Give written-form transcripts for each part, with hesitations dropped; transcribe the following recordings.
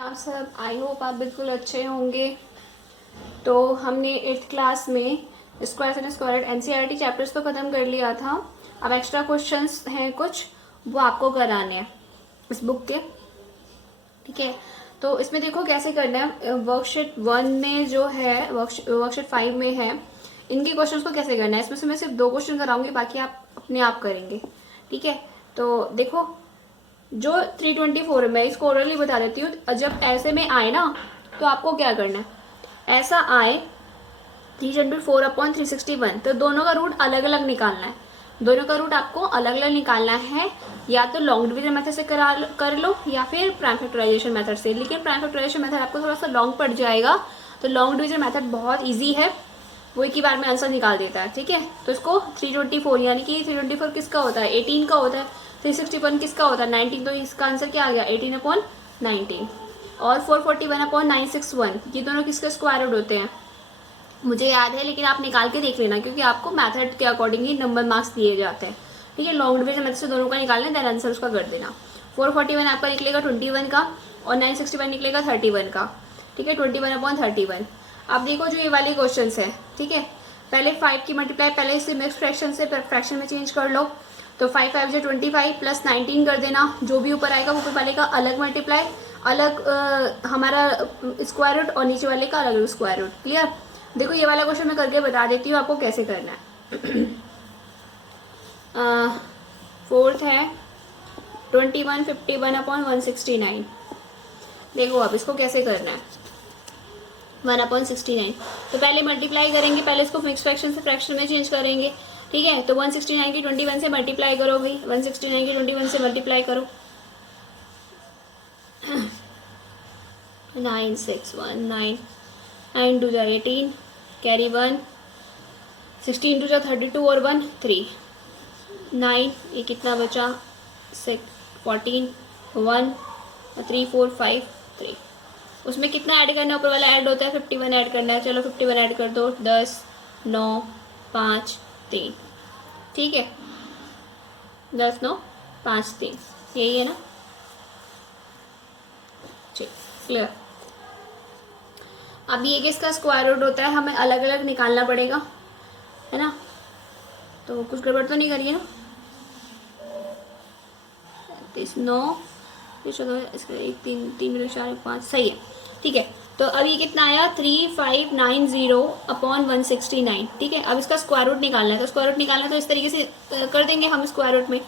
आप सब I hope आप बिल्कुल अच्छे होंगे। तो हमने 8th क्लास में square and square NCERT chapters तो ख़त्म कर लिया था। अब एक्स्ट्रा क्वेश्चंस हैं कुछ, वो आपको कराने हैं इस बुक के। ठीक है, तो इसमें देखो कैसे करना है। वर्कशीट 1 में जो है, वर्कशीट 5 में है, इनके क्वेश्चंस को कैसे करना है। इसमें से मैं सिर्फ 2 क्वेश्चन कराऊंगी, बाकी आप अपने आप करेंगे। ठीक है, तो देखो जो 324 है, मैं इसको ओरली बता देती हूँ। जब ऐसे में आए ना तो आपको क्या करना है, ऐसा आए 324/361, तो दोनों का रूट अलग अलग निकालना है। दोनों का रूट आपको अलग अलग निकालना है, या तो लॉन्ग डिवीजन मेथड से कर लो या फिर प्राइम फैक्टराइजेशन मेथड से। लेकिन प्राइम फैक्टराइजेशन मेथड आपको थोड़ा सा लॉन्ग पड़ जाएगा, तो लॉन्ग डिवीजन मेथड बहुत ईजी है, वो एक ही बार में आंसर निकाल देता है। ठीक है, तो इसको 324 यानी कि 324 किसका होता है, 18 का होता है। 361 किसका होता है, 19। तो इसका आंसर क्या आ गया, 18/19। और 441/961, ये दोनों किसके स्क्वायर रूट होते हैं, मुझे याद है, लेकिन आप निकाल के देख लेना, क्योंकि आपको मेथड के अकॉर्डिंग ही नंबर मार्क्स दिए जाते हैं। ठीक है, लॉन्ग डिवीजन मेथड से दोनों का निकालना, देन आंसर उसका कर देना। 441 आपका निकलेगा 21 का, और 961 निकलेगा 31 का। ठीक है, 21/31। अब देखो जो ये वाली क्वेश्चन है, ठीक है, पहले 5 की मल्टीप्लाई पहले इसे मिक्स फ्रैक्शन से फ्रैक्शन में चेंज कर लो। तो 5 5 जो 25 प्लस 19 कर देना, जो भी ऊपर आएगा ऊपर वाले का अलग मल्टीप्लाई, अलग हमारा स्क्वायर रूट, और नीचे वाले का अलग स्क्वायर रूट। क्लियर। देखो ये वाला क्वेश्चन मैं करके बता देती हूँ आपको कैसे करना है। फोर्थ है 2151/169। देखो अब इसको कैसे करना है, 1/69। तो पहले मल्टीप्लाई करेंगे, पहले इसको मिक्स फ्रैक्शन से फ्रैक्शन में चेंज करेंगे। ठीक है, तो 169 की 21 से मल्टीप्लाई करो भाई, 169 की 21 से मल्टीप्लाई करो। 9619, 9 2 18, कैरी 1, 16 2 32 और 1 3, 9, ये कितना बचा, 6 14 1 3 4 5 3। उसमें कितना ऐड करना है, ऊपर वाला ऐड होता है 51 ऐड करना है। चलो 51 ऐड कर दो, 10 9 5 3। ठीक है, 10 9 5 3, यही है ना। ठीक, क्लियर। अब ये किसका स्क्वायर रूट होता है, हमें अलग अलग निकालना पड़ेगा, है ना। तो कुछ गड़बड़ तो नहीं करिए ना। 9 चलो इसका 1 3 3 4 5 सही है। ठीक है, तो अब ये कितना आया, 3590/169। ठीक है, अब इसका स्क्वायर रूट निकालना है। तो स्क्वायर रूट निकालना है तो इस तरीके से कर देंगे हम स्क्वायर रूट में।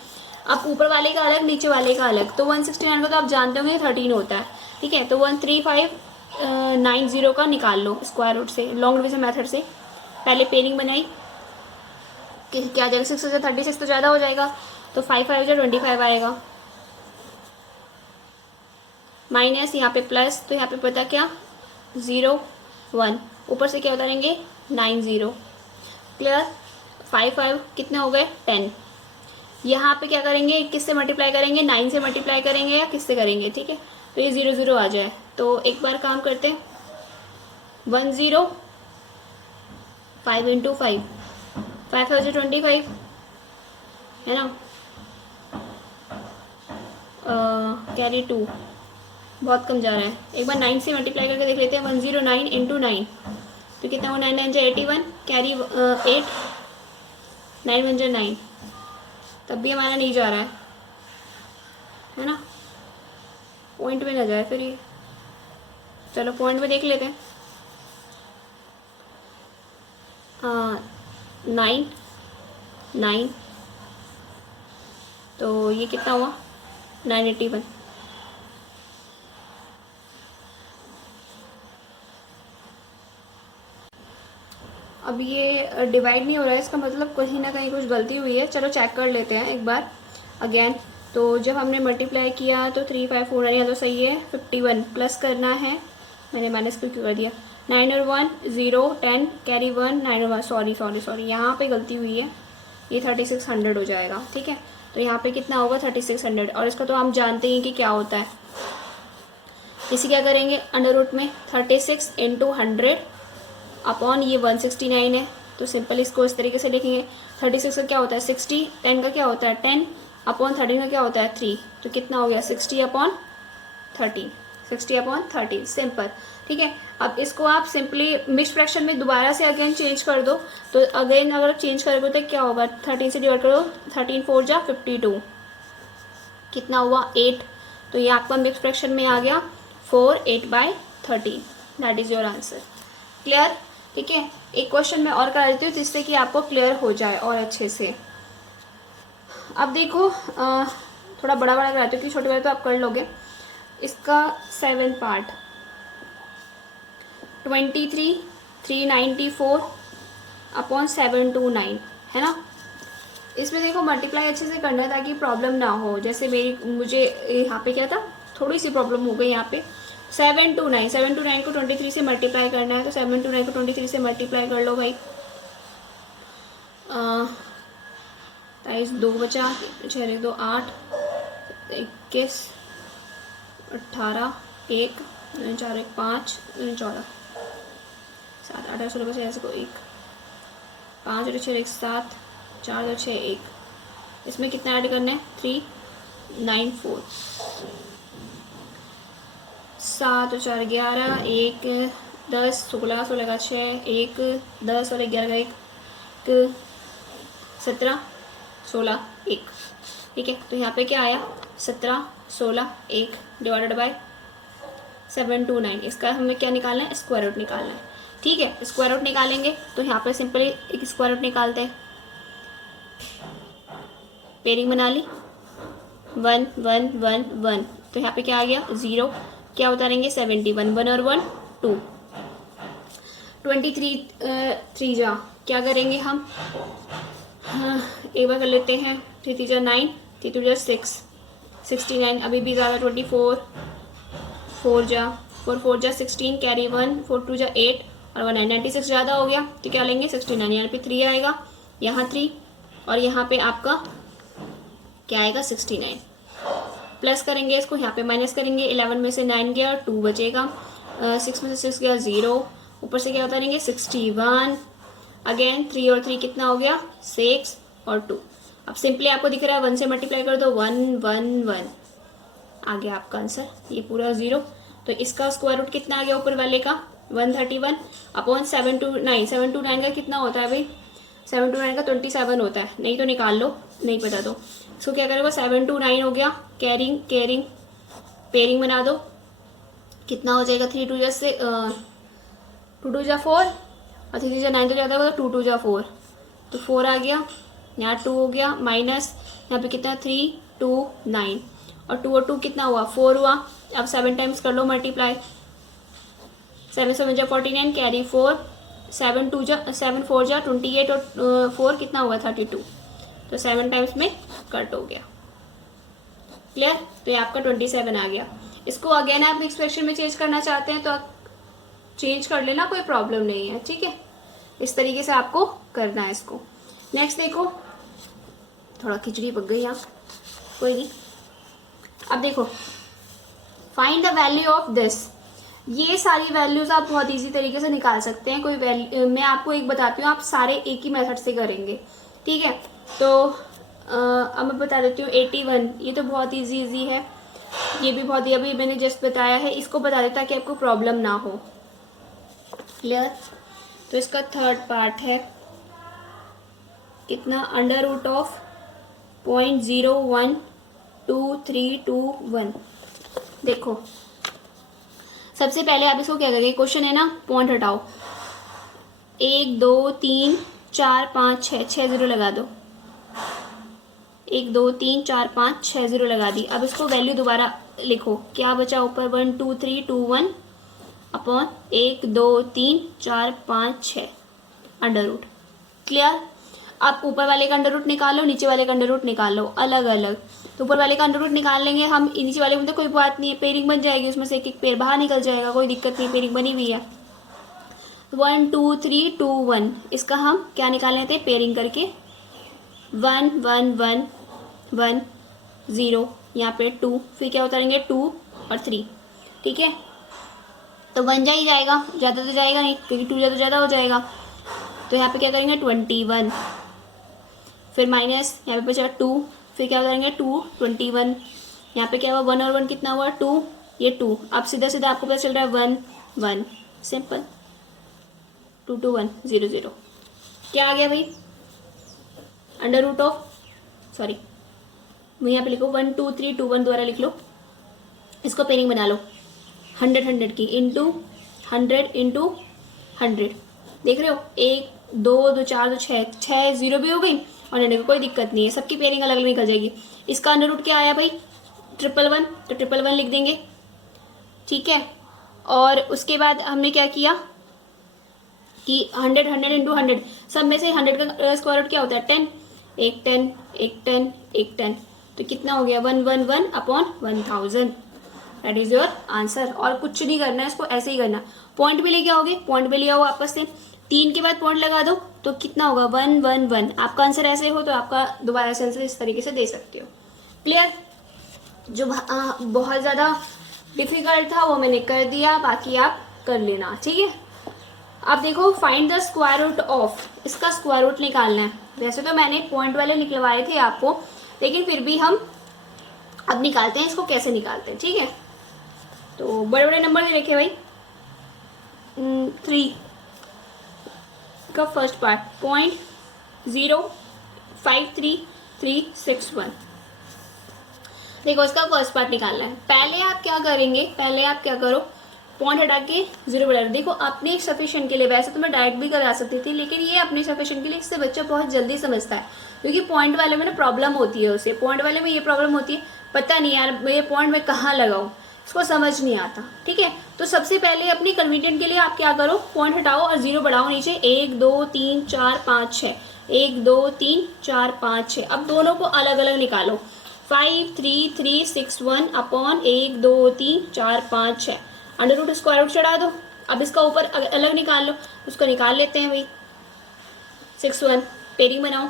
अब ऊपर वाले का अलग, नीचे वाले का अलग। तो 169 को तो आप जानते होंगे 13 होता है। ठीक है, तो 13590 का निकाल लो स्क्वायर रूट से, लॉन्ग डिवीजन मेथड से। पहले पेयरिंग बनाई, क्या आ जाएगा, 6 से 36 तो ज़्यादा हो जाएगा, तो 5 5 जो 25 आएगा, माइनस यहाँ पे प्लस, तो यहाँ पे पता क्या 0 1, ऊपर से क्या उतारेंगे 90। क्लियर। 5 5 कितने हो गए 10। यहाँ पे क्या करेंगे, किससे मल्टीप्लाई करेंगे, 9 से मल्टीप्लाई करेंगे या किससे करेंगे। ठीक है, तो ये 0 0 आ जाए। तो एक बार काम करते हैं, 1 0 5 × 5, 5 5 25 है ना, कैरी 2 बहुत कम जा रहा है। एक बार 9 से मल्टीप्लाई करके देख लेते हैं, 109 × 9, तो कितना हो, 9 9 जा 81, कैरी 8, 9 1 जा 9, तब भी हमारा नहीं जा रहा है ना, पॉइंट में ना जाए फिर ये। चलो पॉइंट में देख लेते हैं, 9 9, तो ये कितना हुआ 981। अब ये डिवाइड नहीं हो रहा है, इसका मतलब कहीं ना कहीं कुछ गलती हुई है। चलो चेक कर लेते हैं एक बार अगेन। तो जब हमने मल्टीप्लाई किया तो 3 5 4 यहाँ तो सही है, 51 प्लस करना है, मैंने माइनस क्यों कर दिया, 9 और 1 0 10, कैरी 1, 9 और 1 सॉरी यहाँ पे गलती हुई है, ये 3600 हो जाएगा। ठीक है, तो यहाँ पे कितना होगा 3600, और इसका तो हम जानते हैं कि क्या होता है। इसी क्या करेंगे, अंडर रूट में 36 × 100 अपॉन ये 169 है, तो सिंपल इसको इस तरीके से लिखेंगे। 36 का क्या होता है 60, 10 का क्या होता है 10, अपॉन 13 का क्या होता है 3, तो कितना हो गया 60/13, 60/13 सिंपल। ठीक है, अब इसको आप सिंपली मिक्स फ्रैक्शन में दोबारा से अगेन चेंज कर दो। तो अगेन अगर चेंज करोगे तो क्या होगा, 13 से डिवाइड करो, 13 4 जा 52, कितना हुआ 8। तो ये आपका मिक्स फ्रैक्शन में आ गया 4 8/13, that is your answer. Clear? ठीक है, एक क्वेश्चन मैं और करा देती हूँ जिससे कि आपको क्लियर हो जाए और अच्छे से। अब देखो थोड़ा बड़ा बड़ा कराती हूँ कि छोटे बड़े तो आप कर लोगे। इसका 7 पार्ट 23,394/729 है ना। इसमें देखो मल्टीप्लाई अच्छे से करना है ताकि प्रॉब्लम ना हो। जैसे मुझे यहाँ पे क्या था, थोड़ी सी प्रॉब्लम हो गई यहाँ पे। 729 को 23 से मल्टीप्लाई करना है, तो 729 को 23 से मल्टीप्लाई कर लो भाई। 2 बचा, 6 2 8, 21 18 1 4 1 5 14 7 8 16 बचे, ऐसे को 1 5 और 6 1 7 4 2 6 1। इसमें कितना ऐड करना है, 3 9 4 7 और 4 11 1 10 16 16 का 6 1 10 और 11 का 1 17 16 1। ठीक है, तो यहाँ पे क्या आया 17 16 1 डिवाइडेड बाय 729। इसका हमें क्या निकालना है, स्क्वायर रूट निकालना है। ठीक है, स्क्वायर रूट निकालेंगे तो यहाँ पे सिंपली एक स्क्वायर रूट निकालते हैं। पेयरिंग बना ली 1 1 1 1, तो यहाँ पे क्या आ गया 0, क्या उतारेंगे 71, 1 और 1 2, 23 3 जा क्या करेंगे हम, हाँ एक बार कर लेते हैं, 3 3 जा 9, 3 2 जा 6 69, अभी भी ज़्यादा 24 4 जा 4 4 जा 16, कैरी 1 4 2 जा 8 और 1 96 ज़्यादा हो गया तो क्या लेंगे 69, यहाँ पे 3 आएगा, यहाँ 3 और यहाँ पे आपका क्या आएगा 69। प्लस करेंगे इसको, यहाँ पे माइनस करेंगे, 11 में से 9 गया और 2 बचेगा, 6 में से 6 गया 0, ऊपर से क्या उतारेंगे 61, अगेन 3 और 3 कितना हो गया 6 और 2। अब सिंपली आपको दिख रहा है 1 से मल्टीप्लाई कर दो 1 1 1, आ गया आपका आंसर ये पूरा 0। तो इसका स्क्वायर रूट कितना आ गया ऊपर वाले का 131/729। 729 का कितना होता है भाई, 729 का 27 होता है, नहीं तो निकाल लो, नहीं पता तो इसको क्या करेगा 729 हो गया, कैरिंग कैरिंग पेयरिंग बना दो, कितना हो जाएगा 3 2 से 2 2 जा 4 और 3 3 जा 9 तो जाता है, 2 2 जा 4 तो 4 आ गया, यहाँ 2 हो गया, माइनस यहाँ पे कितना 3 2 9 और 2 और 2 कितना हुआ 4 हुआ। अब 7 टाइम्स कर लो मल्टीप्लाई, 7 7 जा 49, कैरी 4, 7 4 जा 28 और 4 कितना हुआ 32, तो 7 टाइम्स में कट हो गया। क्लियर? तो ये आपका 27 आ गया। इसको अगेन आप एक्सप्रेशन में चेंज करना चाहते हैं तो चेंज कर लेना, कोई प्रॉब्लम नहीं है। ठीक है, इस तरीके से आपको करना है इसको। नेक्स्ट देखो, थोड़ा खिचड़ी पक गई यहाँ, कोई नहीं। अब देखो find the value of this, ये सारी वैल्यूज आप बहुत इजी तरीके से निकाल सकते हैं। कोई वैल्यू मैं आपको एक बताती हूँ, आप सारे एक ही मेथड से करेंगे। ठीक है, तो अब मैं बता देती हूँ 81, ये तो बहुत इजी है, ये भी बहुत ही अभी मैंने जस्ट बताया है, इसको बता देता कि आपको प्रॉब्लम ना हो। क्लियर? तो इसका थर्ड पार्ट है कितना, अंडर रूट ऑफ 0.01231। देखो सबसे पहले आप इसको क्या करेंगे, क्वेश्चन है ना, पॉइंट हटाओ, 1 2 3 4 5 6 6 0 लगा दो, 1 2 3 4 5 6 0 लगा दी। अब इसको वैल्यू दोबारा लिखो, क्या बचा ऊपर 1 2 3 2 1 अपॉन 1 2 3 4 5 6 अंडर रूट। क्लियर? आप ऊपर वाले का अंडर रूट निकालो, नीचे वाले का अंडर रूट निकालो अलग अलग। तो ऊपर वाले का अंडर रूट निकाल लेंगे हम, नीचे वाले में तो कोई बात नहीं है, पेयरिंग बन जाएगी, उसमें से एक एक पेयर बाहर निकल जाएगा, कोई दिक्कत नहीं, पेयरिंग बनी हुई है। 1 2 3 2 1, इसका हम क्या निकाल लेते हैं पेयरिंग करके, 1 1 1 1 0, यहाँ पे 2, फिर क्या उतारेंगे 2 और 3। ठीक है, तो 1 जा ही जाएगा, ज़्यादा तो जाएगा नहीं क्योंकि 2 ज़्यादा ज़्यादा हो जाएगा। तो यहाँ पे क्या करेंगे 21, फिर माइनस यहाँ पे बचा 2, फिर क्या करेंगे 2 21, यहाँ पे क्या हुआ 1 और 1 कितना हुआ 2, ये 2, अब सीधा सीधा आपको पता चल रहा है 1 1, सिंपल 2 2 1 0 0। क्या आ गया भाई, अंडर रूट ऑफ, सॉरी यहाँ पे लिखो 1 2 3 2 1 द्वारा लिख लो, इसको पेयरिंग बना लो 100 100 की इंटू 100 देख रहे हो, 1 2 2 4 2 6 0 भी हो गई और 100 कोई दिक्कत नहीं है, सबकी पेयरिंग अलग अलग निकल जाएगी। इसका अंडर रूट क्या आया भाई 111, तो 111 लिख देंगे, ठीक है। और उसके बाद हमने क्या किया कि 100 100 इंटू 100, सब में से 100 का स्क्वायर रूट क्या होता है 10, एक 10 एक 10 एक 10, तो कितना हो गया 111 upon 1000। That is your answer. और कुछ नहीं करना है, इसको ऐसे ही करना। पॉइंट भी लेके आओगे, पॉइंट भी ले आओ आपस से, 3 के बाद पॉइंट लगा दो तो कितना होगा 111। आपका आंसर ऐसे हो तो आपका दोबारा से आंसर इस तरीके से दे सकते हो। क्लियर। जो बहुत ज़्यादा डिफिकल्ट था वो मैंने कर दिया, बाकी आप कर लेना, ठीक है। अब देखो find the square root of, इसका स्क्वायर रूट निकालना है। वैसे तो मैंने पॉइंट वाले निकलवाए थे आपको, लेकिन फिर भी हम अब निकालते हैं इसको, कैसे निकालते हैं, ठीक है। तो बड़े बड़े नंबर दे रखे भाई, 3 का फर्स्ट पार्ट 0.053361। देखो इसका फर्स्ट पार्ट निकालना है। पहले आप क्या करेंगे, पहले आप क्या करो, पॉइंट हटा के 0 बढ़ा दो। देखो अपने सफिशिएंट के लिए, वैसे तो मैं डायरेक्ट भी करा सकती थी, लेकिन ये अपने सफिशिएंट के लिए, इससे बच्चा बहुत जल्दी समझता है। क्योंकि पॉइंट वाले में ना प्रॉब्लम होती है, उसे पॉइंट वाले में ये प्रॉब्लम होती है, पता नहीं यार ये पॉइंट मैं कहाँ लगाऊं, उसको समझ नहीं आता, ठीक है। तो सबसे पहले अपनी कन्वीनियंट के लिए आप क्या करो, पॉइंट हटाओ और 0 बढ़ाओ नीचे, 1 2 3 4 5 6, 1 2 3 4 5 6। अब दोनों को अलग अलग निकालो, 53361 upon 1 2 3 4 5 6, under root square root चढ़ा दो। अब इसका ऊपर अलग निकाल लो, उसको निकाल लेते हैं भाई 61। पेयरिंग बनाओ,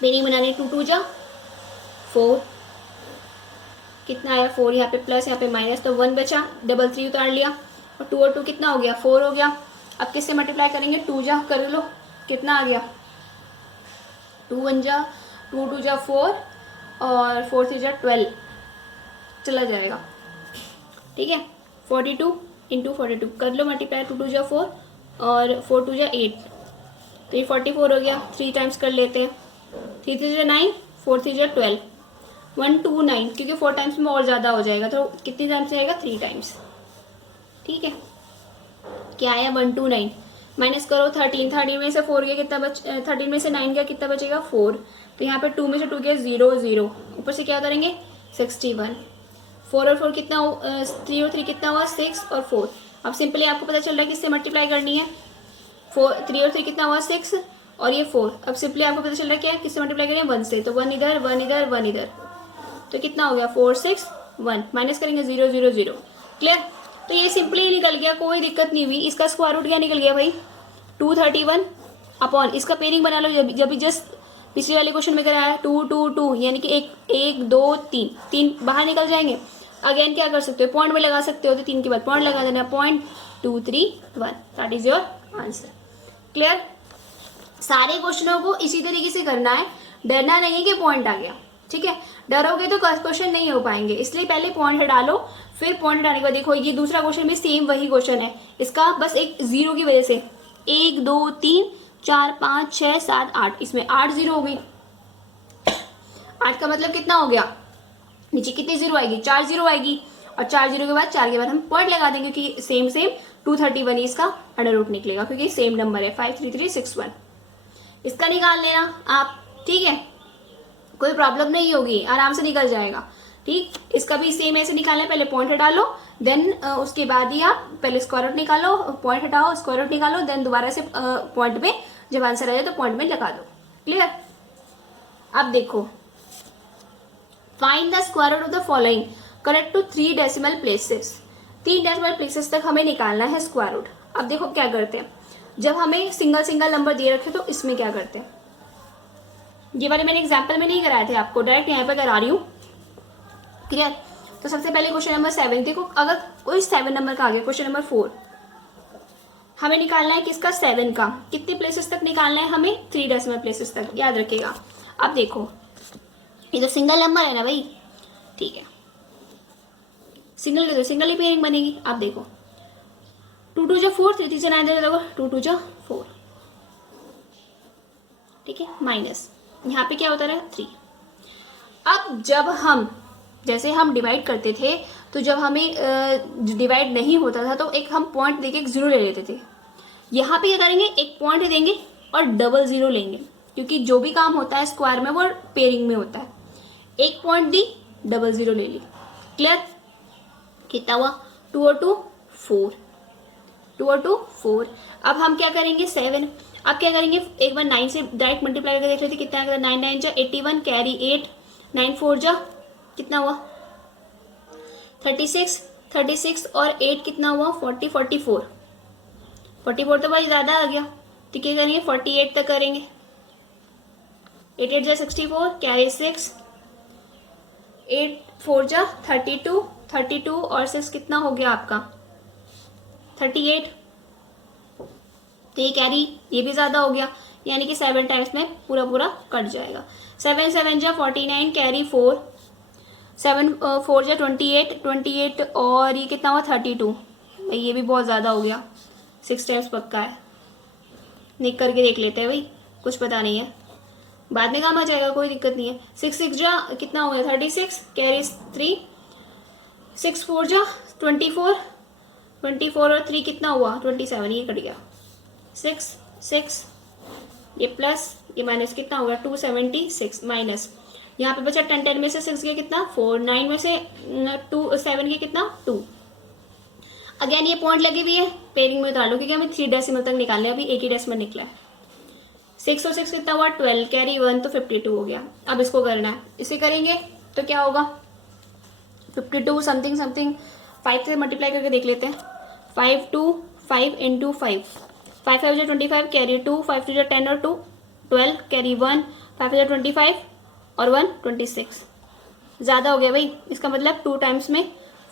पेयरिंग बनाने 2 2 जा 4, कितना आया 4, यहाँ पे प्लस यहाँ पे माइनस, तो 1 बचा, डबल 3 उतार लिया और 2 और 2 कितना हो गया 4 हो गया। अब किससे मल्टीप्लाई करेंगे, 2 जा कर लो, कितना आ गया 2 1 जा 2 2 जा 4 और 4 3 जा 12 चला जाएगा, ठीक है। 42 इंटू 42 कर लो मल्टीप्लाई, 2 2 जा 4 और 4 2 जा 8, तो ये 44 हो गया। 3 टाइम्स कर लेते हैं, 3 3 जा 9, 4 3 जा 12, 129, क्योंकि 4 टाइम्स में और ज़्यादा हो जाएगा, तो कितनी टाइम्स जाएगा 3 टाइम्स, ठीक है। क्या आया 129, माइनस करो 13 में से 4 गया कितना 13 में से 9 गया कितना बचेगा 4, तो यहाँ पे 2 में से 2 गया 0 0, ऊपर से क्या करेंगे 61, 4 और 4 कितना 3 और 3 कितना हुआ 6 और 4। अब सिंपली आपको पता चल रहा है किससे मल्टीप्लाई करनी है, 3 और 3 कितना हुआ 6 और ये 4। अब सिंपली आपको पता चल रहा है क्या किससे मल्टीप्लाई करनी है 1 से, तो 1 इधर 1 इधर 1 इधर, तो कितना हो गया 4 6 1, माइनस करेंगे 0 0 0। क्लियर। तो ये सिंपली निकल गया, कोई दिक्कत नहीं हुई। इसका स्क्वायर रूट क्या निकल गया भाई 231 अपॉन, इसका पेयरिंग बना लो जब भी जस्ट पिछले वाले क्वेश्चन में कराया 2 2 2, यानी कि 1 2 3 बाहर निकल जाएंगे। अगेन क्या कर सकते हो, पॉइंट में लगा सकते हो, तो 3 के बाद पॉइंट लगा देना, 0.231, that is your answer. Clear. सारे क्वेश्चनों को इसी तरीके से करना है, डरना नहीं है कि पॉइंट आ गया, ठीक है। डरोगे तो क्वेश्चन नहीं हो पाएंगे, इसलिए पहले पॉइंट हटा लो, फिर पॉइंट हटाने के बाद देखो ये दूसरा क्वेश्चन भी सेम वही क्वेश्चन है, इसका बस एक 0 की वजह से 1 2 3 4 5 6 7 8, इसमें 8 0 हो गई। 8 का मतलब कितना हो गया, नीचे कितनी 0 आएगी 4 0 आएगी, और 4 0 के बाद 4 के बाद हम पॉइंट लगा देंगे क्योंकि सेम 231 ही इसका अंडर रूट निकलेगा, क्योंकि सेम नंबर है 53361। इसका निकाल लेना आप, ठीक है, कोई प्रॉब्लम नहीं होगी, आराम से निकल जाएगा, ठीक। इसका भी सेम ऐसे निकालना है, पहले पॉइंट हटा लो, देन उसके बाद ही आप पहले स्क्वायर रूट निकालो, पॉइंट हटाओ स्क्वायर रूट निकालो, देन दोबारा से पॉइंट में जब आंसर आ जाए तो पॉइंट में लगा दो। क्लियर। अब देखो find the square root of the following correct to 3 decimal places. 3 decimal places तक हमें निकालना है स्क्वायर रूट। अब देखो क्या करते हैं, जब हमें सिंगल सिंगल नंबर दे रखे तो इसमें क्या करते हैं, ये वाले मैंने एग्जाम्पल में नहीं कराए थे आपको, डायरेक्ट यहाँ पे करा रही हूँ। क्लियर। तो सबसे पहले क्वेश्चन नंबर 7 देखो, अगर कोई 7 नंबर का आ गया, क्वेश्चन नंबर 4 हमें निकालना है किसका 7 का, कितने प्लेसेस तक निकालना है हमें 3 डेसिमल प्लेसेस तक, याद रखिएगा। अब देखो ये तो सिंगल नंबर है ना भाई, ठीक है, सिंगल के तो सिंगल ही पेयरिंग बनेगी। आप देखो 2 2 जा 4, 3 3 जा 9 देखो 2 2 जा 4, ठीक है, माइनस यहाँ पे क्या होता रहा 3। अब जब हम जैसे हम डिवाइड करते थे तो जब हमें डिवाइड नहीं होता था तो एक हम पॉइंट देके एक जीरो ले लेते थे। यहाँ पे क्या करेंगे, एक पॉइंट देंगे और डबल जीरो लेंगे, क्योंकि जो भी काम होता है स्क्वायर में वो पेयरिंग में होता है। एक पॉइंट दी, डबल जीरो ले ली, क्लियर। कितना हुआ 2 और 2 4, 2 और 2 4। अब हम क्या करेंगे 7। अब क्या करेंगे, एक बार 9 से डायरेक्ट मल्टीप्लाई करके देख लेते कितना आएगा। 9 9 जा 81, कैरी 8, 9 4 जा कितना हुआ 36, 36 और 8 कितना हुआ 40, 44, 44 तो भाई ज़्यादा आ गया, तो क्या करेंगे 48 तक करेंगे। 8 8 जा 64, कैरी 6, 8 4 जा 32, 32 और 6 कितना हो गया आपका 38, तो ये कैरी ये भी ज़्यादा हो गया, यानी कि 7 टाइम्स में पूरा पूरा कट जाएगा। 7 7 जा 49, कैरी 4, 7 4 जा 28, 28 और ये कितना हुआ 32, भाई ये भी बहुत ज़्यादा हो गया, 6 टाइम्स पक्का है। निक करके देख लेते हैं भाई, कुछ पता नहीं है, बाद में काम आ जाएगा, कोई दिक्कत नहीं है। 6 6 जा कितना हो गया 36, कैरी 3, 6 4 जा 24, 24 और 3 कितना हुआ 27, ये कट गया। 6 6 ये प्लस ये माइनस कितना होगा 276 माइनस, यहाँ पे बचा 10 10 में से 6 गया कितना 4, 9 में से 2 7 के कितना 2। अगेन ये पॉइंट लगी हुई है, पेयरिंग में उतार लो क्योंकि हमें 3 डेसिमल तक निकालने, अभी एक ही डेसिमल निकला है। 6 और 6 कितना हुआ 12, कैरी 1 तो 52 हो गया। अब इसको करना है, इसे करेंगे तो क्या होगा 52 समथिंग समथिंग 5 से मल्टीप्लाई करके देख लेते हैं। 5 2 5 इंटू 5, 5 5 जा 25, कैरी 2, 5 2 जा 10 और 2 12, कैरी 1, 5 जा 25 और 1 26, ज़्यादा हो गया भाई, इसका मतलब 2 टाइम्स में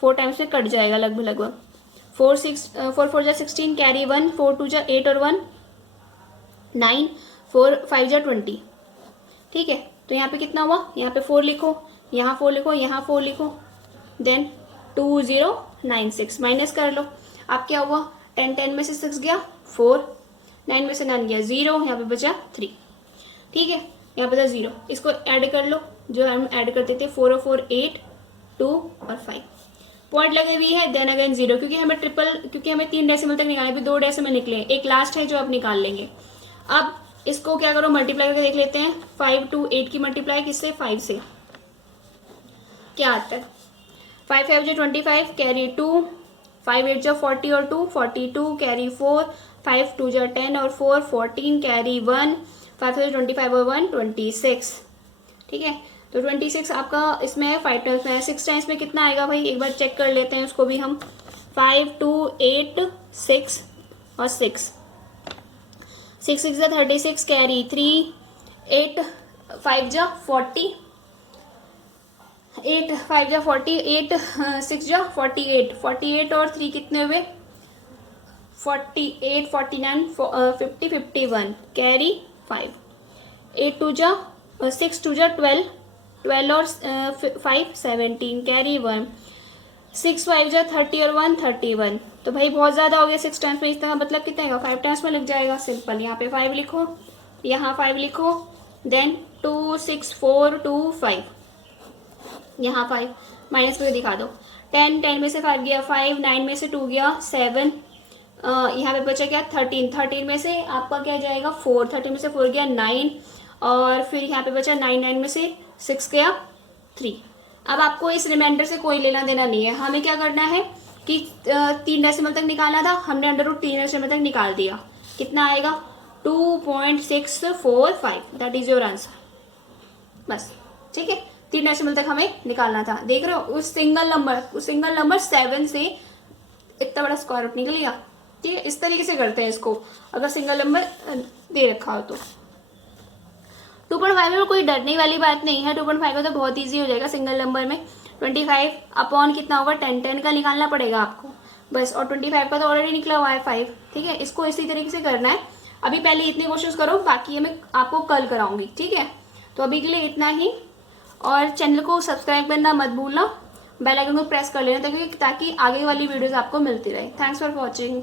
4 टाइम्स में कट जाएगा लगभग। 4 4 जा 16, कैरी 1, 4 2 जा 8 और 1 9, 4 5 जा 20, ठीक है। तो यहाँ पे कितना हुआ, यहाँ पे 4 लिखो, यहाँ 4 लिखो, यहाँ 4 लिखो, देन 2096 माइनस कर लो। अब क्या हुआ 10 10 में से 6 गया 4, 9 में से 9 गया 0, यहाँ पे बचा 3, ठीक है, यहाँ बचा 0। इसको ऐड कर लो, जो हम ऐड करते थे 4 और 4 8, 2 और 5, पॉइंट लगी हुई है, देन अगेन 0, क्योंकि हमें 3 डेसिमल तक निकालने, अभी 2 डेसिमल निकले, एक लास्ट है जो आप निकाल लेंगे। अब इसको क्या करो मल्टीप्लाई करके देख लेते हैं। 5 2 8 की मल्टीप्लाई किससे 5 से, क्या आता है 5 5 जो 25, कैरी 2, 5 8 जो 40 और 2 42, कैरी 4, 5 2 जो 10 और 4 14, कैरी 1, 5 5 25 और 1 26, ठीक है। तो 26 आपका इसमें है 5 टाइम्स में है, 6 टाइम्स में कितना आएगा भाई एक बार चेक कर लेते हैं उसको भी हम। 5 2 8 6 और 6 6 6 जा 36, कैरी 3, 8 5 जा 40, 8 5 जा 40, 8 6 जा 48, 48 और 3 कितने हुए 48 49 50 51, कैरी 5, 8 2 जा 6 2 जा 12, 12 और 5 17, कैरी 1, 6 5 जा 30 और 1 31। तो भाई बहुत ज़्यादा हो गया 6 टाइम्स में, इसका मतलब कितना आएगा 5 टाइम्स में लग जाएगा। सिंपल, यहाँ पे 5 लिखो, यहाँ 5 लिखो, देन 2 6 4 2 5, यहाँ 5 माइनस करके दिखा दो। 10 10 में से 5 गया 5, 9 में से 2 गया 7, यहाँ पे बचा क्या 13, 13 में से आपका क्या जाएगा 4, 13 में से 4 गया 9 और फिर यहाँ पे बचा 9 9 में से 6 गया 3। अब आपको इस रिमाइंडर से कोई लेना देना नहीं है, हमें क्या करना है कि 3 डेसिमल तक निकालना था, हमने √3 डेसिमल तक निकाल दिया, कितना आएगा 2.645, दैट इज योर आंसर, बस, ठीक है। 3 डेसिमल तक हमें निकालना था, देख रहे हो उस सिंगल नंबर 7 से इतना बड़ा स्क्वायर रूट निकल गया, ठीक है। इस तरीके से करते हैं इसको, अगर सिंगल नंबर दे रखा हो तो। 2.5 में कोई डरने वाली बात नहीं है, 2.5 का तो बहुत ईजी हो जाएगा सिंगल नंबर में। 25 अपॉन कितना होगा 10 10 का निकालना पड़ेगा आपको बस, और 25 का तो ऑलरेडी निकला हुआ है 5, ठीक है। इसको इसी तरीके से करना है, अभी पहले इतने क्वेश्चंस करो, बाकी ये मैं आपको कल कराऊंगी, ठीक है। तो अभी के लिए इतना ही, और चैनल को सब्सक्राइब करना मत भूलना, बेल आइकन को प्रेस कर लेना ताकि आगे वाली वीडियोस आपको मिलती रहे। Thanks for watching.